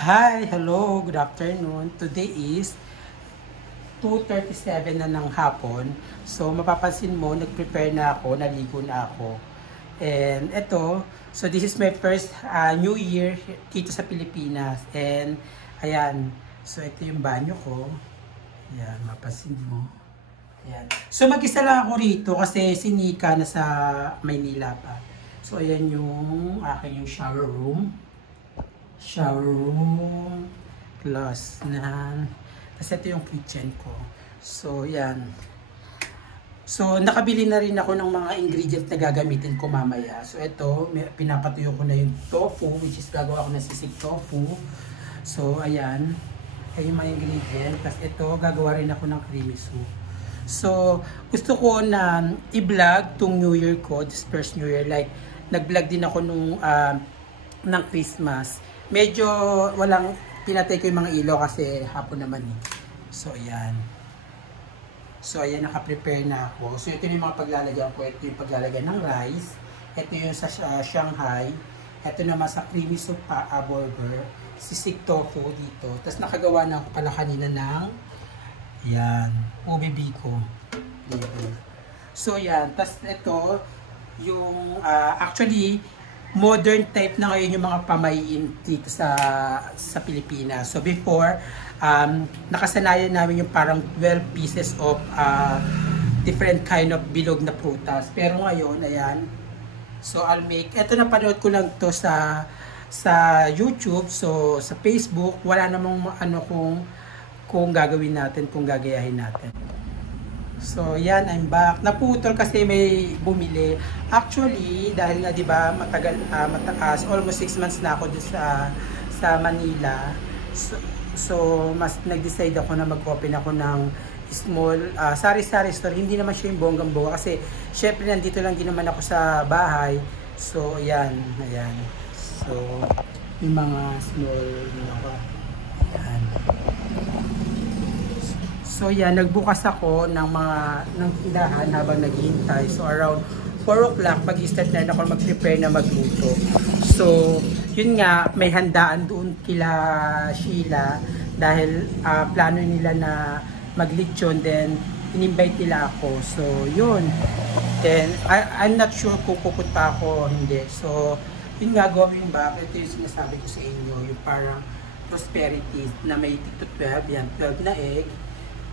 Hi, hello, good afternoon. Today is 2:37 na ng hapon. So, mapapansin mo, nag-prepare na ako, naligo na ako. And ito, so this is my first New Year dito sa Pilipinas. And ayan, so ito yung banyo ko. Ayan, mapapansin mo. Ayan. So, mag-isa lang ako rito kasi si Nika nasa Maynila pa. So, ayan yung aking shower room. Close na. Tapos ito yung kitchen ko. So, yan. So, nakabili na rin ako ng mga ingredients na gagamitin ko mamaya. So, ito, pinapatuyo ko na yung tofu, which is gagawa ko ng sisig tofu. So, ayan. Ayan yung mga ingredients. Tapos ito, gagawa rin ako ng creamy soup. So, gusto ko na i-vlog tong New Year ko, this first New Year. Like, nag-vlog din ako nung ng Christmas. Medyo walang pinatay ko yung mga ilaw kasi hapon naman eh. So, ayan. So, ayan, naka-prepare na ako. So, ito yung mga paglalagyan ko. Ito yung paglalagyan ng rice. Ito yung sa Shanghai. Ito naman sa creamy soup burger. Sisig tofu dito. Tapos nakagawa na ako pala kanina ng ayan, ube biko. So, ayan. Tapos ito yung actually modern type na ngayon yung mga pamayin dito sa Pilipinas. So before, nakasanayan namin yung parang 12 pieces of different kind of bilog na prutas. Pero ngayon, ayan. So I'll make, eto napanood ko lang to sa YouTube, so sa Facebook, wala namang ano kung gagawin natin, kung gagayahin natin. So, yan, I'm back. Naputol kasi may bumili. Actually, dahil nga 'di ba, mataas, almost 6 months na ako dito sa Manila. So mas nag-decide ako na mag-open ako ng small sari-sari store. Hindi naman siya yung bonggang-bongga kasi syempre nandito lang din naman ako sa bahay. So, ayan. So, yung mga small ayan. So yan, nagbukas ako ng tindahan habang naghihintay. So around 4 o'clock, mag-start na ako mag-prepare na magluto. So yun nga, may handaan doon kila Sheila dahil plano nila na maglitsyon, then in-invite nila ako. So yun. Then I'm not sure kung pupunta ako o hindi. So yun nga, going back, ito yung sinasabi ko sa inyo, yung parang prosperity na may 12, yan, 12 na egg.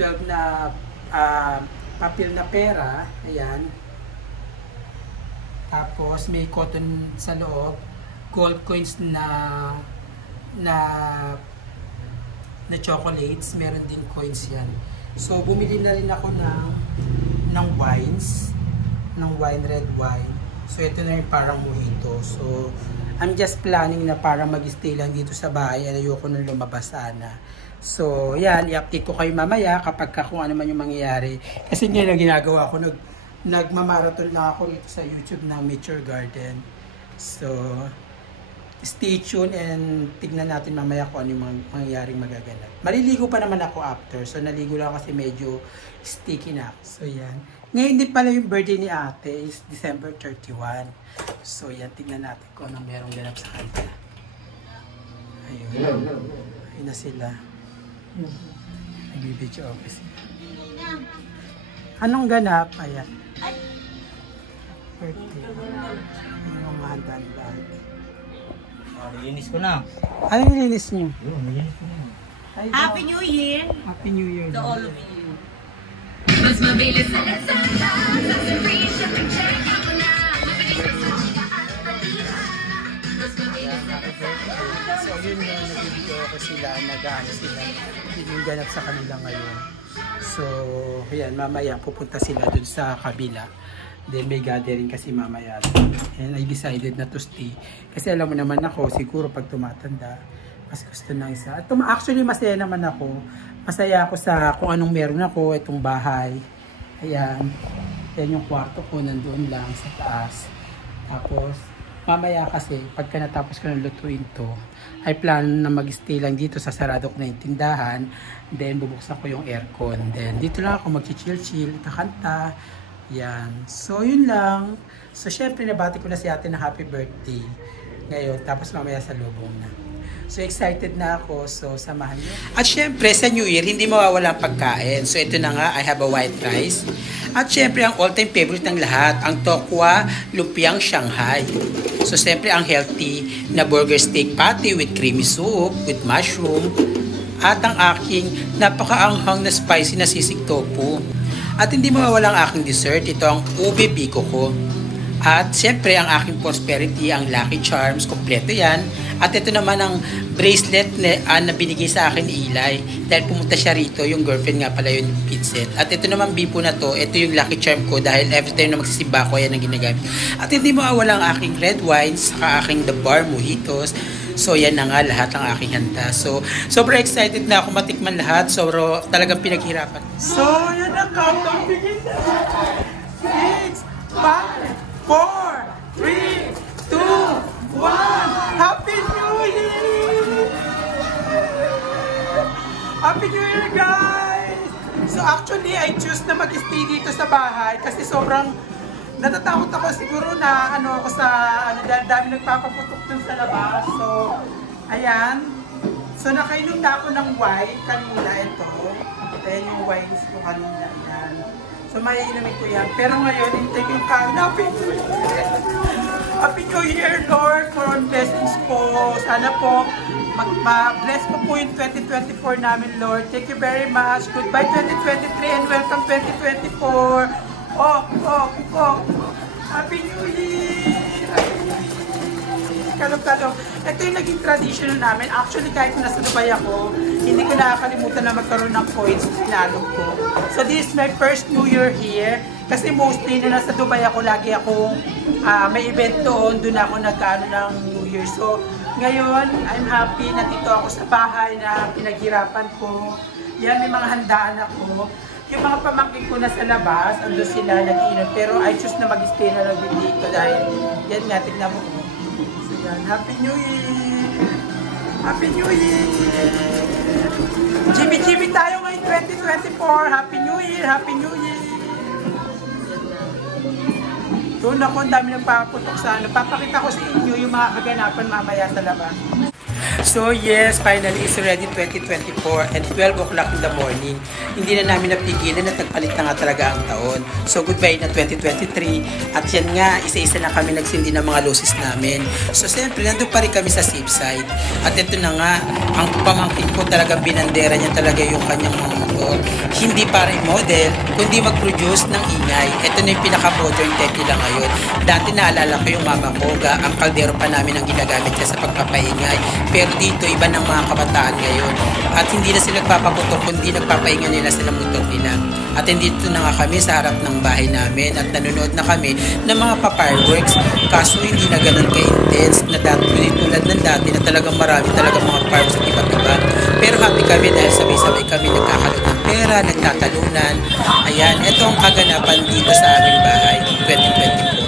12 na papel na pera, ayan. Tapos may cotton sa loob, gold coins na chocolates, meron din coins yan. So bumili na rin ako ng wines, red wine. So ito na yung parang mojito. So I'm just planning na parang mag-stay lang dito sa bahay, ayoko nang lumabas sana. So, yan, i-update ko kayo mamaya kapag kung ano man yung mangyayari. Kasi ngayon na ginagawa ko, nagmamarathon na ako rito sa YouTube ng Nature Garden. So, stay tuned and tignan natin mamaya kung ano yung mangyayaring magaganap. Maliligo pa naman ako after. So, naligo lang kasi medyo sticky na. So, yan. Ngayon din pala yung birthday ni ate is December 31. So, yan, tignan natin kung anong merong ganap sa kanya. Ayun. Ayun na sila. Nagbibidyo office. Anong ganap? Ayan. Birthday. Yung mahandaan lahat. Nilinis ko na. Ano yung nilinis nyo? Nilinis ko na. Happy New Year! Happy New Year To all of you. Mas mabilis sa Lazada, sa Sarisha, check out na. Mabilis sa Soda at Alira. Mas mabilis sa Lazada. So yun yung nagbibidyo ako sila, nag-ano sila, yung ganap sa kanila ngayon. So, ayan, mamaya pupunta sila dun sa kabila. Then may gathering kasi mamaya. And I decided na to stay. Kasi alam mo naman ako, siguro pag tumatanda, mas gusto na isa. Actually, masaya naman ako. Masaya ako sa kung anong meron ako, itong bahay. Ayan. Yan yung kwarto ko, nandun lang sa taas. Tapos, mamaya kasi, pagka natapos ko ng lutuin to, ay plano na mag-stay lang dito sa sarado ko na yung tindahan. Then, bubuksan ko yung aircon. Then, dito lang ako mag-chill-chill, kakanta. Yan. So, yun lang. So, syempre, nabati ko na si ate na happy birthday. Ngayon, tapos mamaya sa lubong na. So excited na ako. So samahan niyo. At syempre sa New Year, hindi mawawala ang pagkain. So ito na nga, I have a white rice. At syempre ang all-time favorite ng lahat, ang Tokwa Lumpiang Shanghai. So syempre ang healthy na burger steak patty with creamy soup, with mushroom. At ang aking napakaanghang na spicy na sisig tofu. At hindi mawawala ang aking dessert, ito ang ube biko ko. At siyempre ang aking prosperity, ang Lucky Charms, kompleto yan. At ito naman ang bracelet na binigay sa akin ni Eli. Dahil pumunta siya rito, yung girlfriend nga pala yung Vincent. At ito naman bipo na to, ito yung Lucky Charm ko dahil every time na magsisimba ko, yan ang ginagamit. At hindi mawawala ang aking red wines, saka aking The Bar Mojitos. So yan na nga lahat ang aking handa. So sobrang excited na ako matikman lahat. So talagang pinaghirapan. So yan ang countdown begin na. 6, 5, 4, 3, 2, 1. Happy New Year! Happy New Year, guys! So actually, I choose na mag-stay dito sa bahay kasi sobrang natatakot ako siguro na ako sa dahil dami nagpapaputok dun sa labas. So, ayan. So, nakainom na ako ng wine kanina. Ito. Ayan yung wines ko kanina. Ayan. So, may inumin ko yan. Pero ngayon, hintay yung Happy New Year! Happy New Year, Lord! For blessings po. Sana po, bless po po yung 2024 namin, Lord. Thank you very much. Goodbye 2023 and welcome 2024. Happy New Year! Kalog-kalog. Ito yung naging traditional namin. Actually, kahit nasa Dubai ako, hindi ko nakakalimutan na magkaroon ng coins sa sinalog ko. So, this is my first New Year here. Kasi mostly na nasa Dubai ako, lagi akong may event doon. Doon ako nagkaano ng New Year. So, ngayon, I'm happy na dito ako sa bahay na pinaghirapan ko. Yan, may mga handaan ako. Yung mga pamangkin ko na sa labas, ando sila nag-iinom. Pero I choose na mag-stay na lang din dito dahil yan nga, tignan mo. So yan, Happy New Year! Happy New Year! GB tayo ngayon 2024! Happy New Year! Happy New Year! Doon ako, ang dami nagpapaputok sa ano. Papakita ko sa inyo yung mga kaganapan mamaya sa labas. So yes, finally it's already 2024 and 12 o'clock in the morning. Hindi na namin napigilan at nagpalit na nga talaga ang taon. So goodbye na 2023 at yan nga, isa-isa na kami nagsindi ng mga losses namin. So siyempre, nandun pa rin kami sa safe side. At ito na nga, ang pamangkin ko talagang binandera niya talaga yung kanyang mga motor. Hindi para model, kundi mag-produce ng ingay. Ito na yung pinaka-modern tech nila ngayon. Dati naalala ko yung mama ko, ang kaldero pa namin ang ginagamit niya sa pagpapaingay. Pero dito, iba ng mga kabataan ngayon. At hindi na sila nagpapaputok, kundi nagpapahinga nila sa motor nila. At dito na nga kami sa harap ng bahay namin at nanonood na kami ng mga pa-fireworks. Kaso hindi na ganun ka-intense na dati, tulad ng dati na talagang marami talagang mga fireworks at iba't iba. Pero happy kami dahil sabay-sabay kami nagkakaroon ng pera, nagtatalunan. Ayan, ito ang kaganapan dito sa aming bahay, 2024.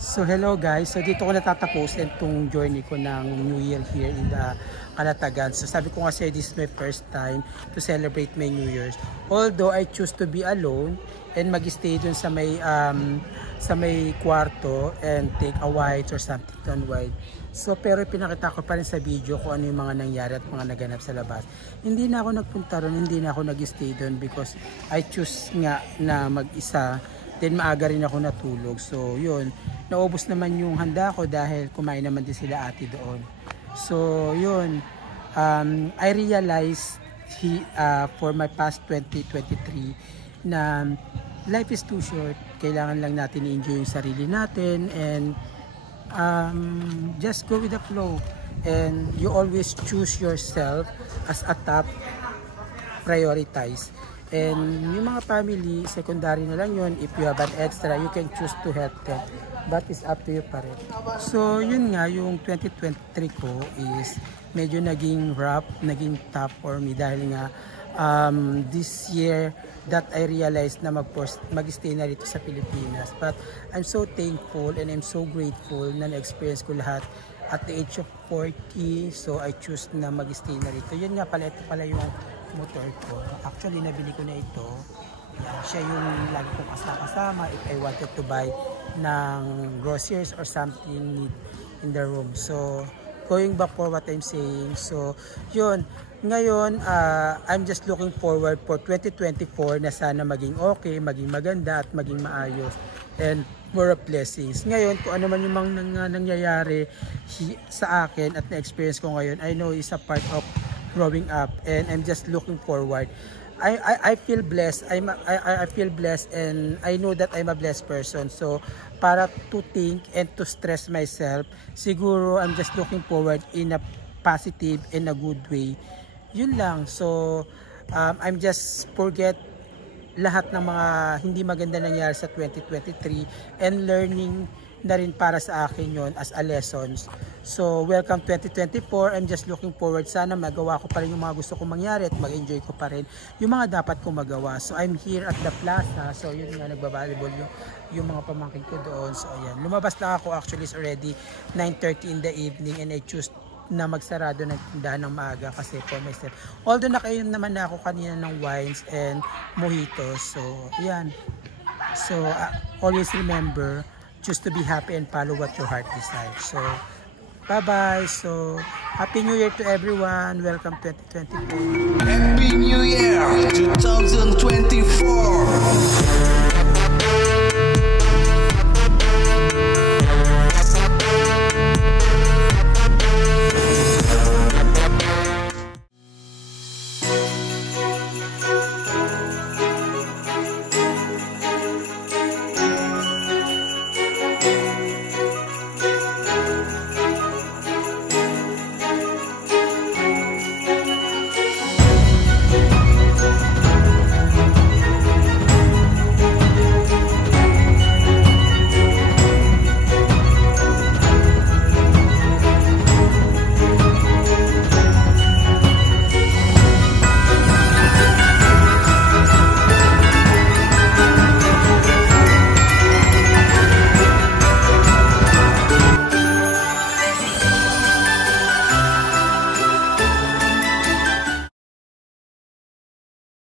So hello guys, so dito ko natatapusin itong journey ko ng New Year here in the Calatagan. So sabi ko kasi this is my first time to celebrate my New Year's. Although I choose to be alone and mag-stay dun sa may kwarto and take a white or something to unwind. So pero pinakita ko pa rin sa video kung ano yung mga nangyari at mga naganap sa labas. Hindi na ako nagpunta ron, hindi na ako nag-stay dun because I choose nga na mag-isa. Then maaga rin ako natulog. So yun, naubos naman yung handa ko dahil kumain naman din sila ate doon. So yun, I realized for my past 2023 na life is too short. Kailangan lang natin i-enjoy yung sarili natin and just go with the flow. And you always choose yourself as a top prioritize. And yung mga family, secondary na lang yun. If you have an extra, you can choose to help them. But it's up to you pa rin. So yun nga, yung 2023 ko is medyo naging rough, naging tough for me dahil nga this year that I realized na mag-stay na rito sa Pilipinas. But I'm so thankful and I'm so grateful na na-experience ko lahat at the age of 40. So I choose na mag-stay na rito. Yun nga pala, ito pala yung motor ko. Actually, nabili ko na ito. Yan, siya yung lagi kong kasama if I wanted to buy ng groceries or something need in the room. So, going back for what I'm saying. So, yun. Ngayon, I'm just looking forward for 2024 na sana maging okay, maging maganda at maging maayos. And more of blessings. Ngayon, kung ano man yung mga nangyayari sa akin at na-experience ko ngayon, I know it's a part of growing up and I'm just looking forward. I feel blessed. I feel blessed and I know that I'm a blessed person. So, para to think and to stress myself, siguro I'm just looking forward in a positive and a good way. Yun lang. So, I'm just forget lahat ng mga hindi maganda nangyari sa 2023 and learning na rin para sa akin yon as a lessons. So, welcome 2024. I'm just looking forward. Sana magawa ko pa rin yung mga gusto kong mangyari at mag-enjoy ko pa rin yung mga dapat kong magawa. So, I'm here at the plaza. So, yun nga, nagbabalibol yung mga pamangkin ko doon. So, ayan. Lumabas lang ako. Actually, it's already 9:30 in the evening and I choose na magsarado ng tindahan ng maaga kasi for myself. Although nakainom naman na ako kanina ng wines and mojitos. So, yan. So, always remember, choose to be happy and follow what your heart desires. So, bye-bye. So, Happy New Year to everyone. Welcome 2024. Happy New Year 2024.